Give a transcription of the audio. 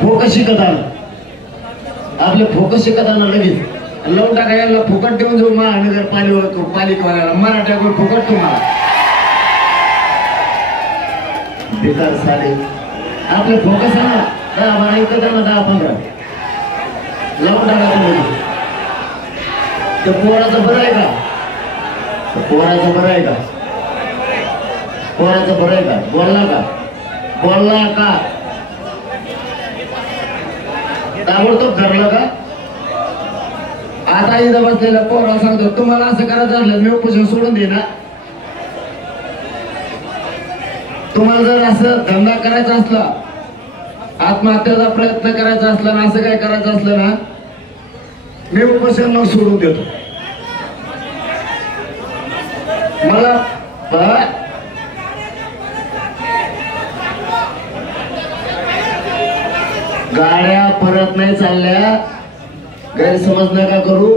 focus शिकत आलं आपलं फोकस शिकत आलं लगेच लावून टाकायला फुकट देऊन जाऊ महानगरपालिका मराठ्याकडून फुकट तुम्हाला बेकार साडे आपले फोकस आहे ना 10-12 इथं त्यांना 10-15 लावून टाका तुम्ही ते पोराचं बरं आहे का पोराचं बरं आहे का पोराचं बरं आहे का बोलला का ताबडतोब धरलं का आता इथं बसलेल्या पोरा सांगतो तुम्हाला असं करायचं असलं मी उपोषण सोडून देईना तुम्हाला जर असं धंदा करायचा असला आत्महत्येचा प्रयत्न करायचा असला ना असं काय करायचं असलं ना मी उपोषण मग सोडून देतो मला गाड्या परत नाही चालल्या गैरसमज नका करू